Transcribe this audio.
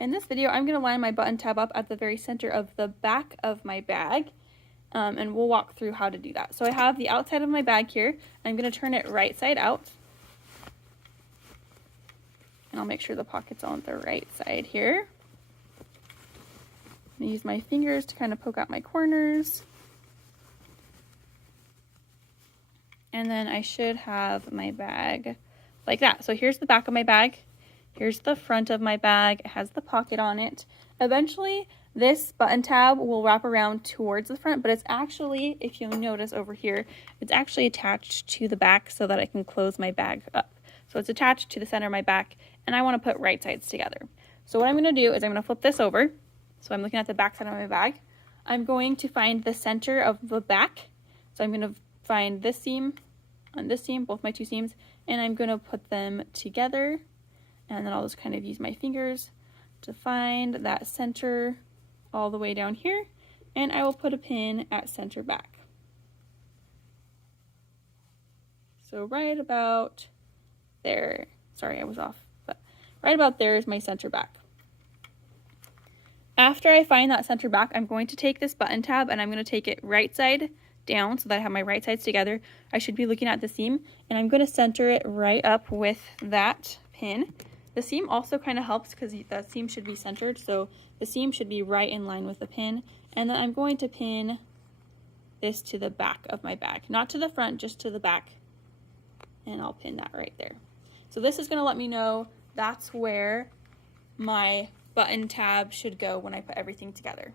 In this video, I'm going to line my button tab up at the very center of the back of my bag, and we'll walk through how to do that. So I have the outside of my bag here. I'm going to turn it right side out, and I'll make sure the pocket's on the right side here. I'm going to use my fingers to kind of poke out my corners. And then I should have my bag like that. So here's the back of my bag. Here's the front of my bag. It has the pocket on it. Eventually, this button tab will wrap around towards the front, but it's actually, if you'll notice over here, it's actually attached to the back so that I can close my bag up. So it's attached to the center of my back, and I want to put right sides together. So what I'm going to do is I'm going to flip this over. So I'm looking at the back side of my bag. I'm going to find the center of the back. So I'm going to find this seam on this seam, both my two seams, and I'm going to put them together. And then I'll just kind of use my fingers to find that center all the way down here. And I will put a pin at center back. So right about there. Sorry, I was off. But right about there is my center back. After I find that center back, I'm going to take this button tab and I'm going to take it right side down so that I have my right sides together. I should be looking at the seam, and I'm going to center it right up with that pin. The seam also kind of helps because that seam should be centered, so the seam should be right in line with the pin. And then I'm going to pin this to the back of my bag, not to the front, just to the back, and I'll pin that right there. So this is going to let me know that's where my button tab should go when I put everything together.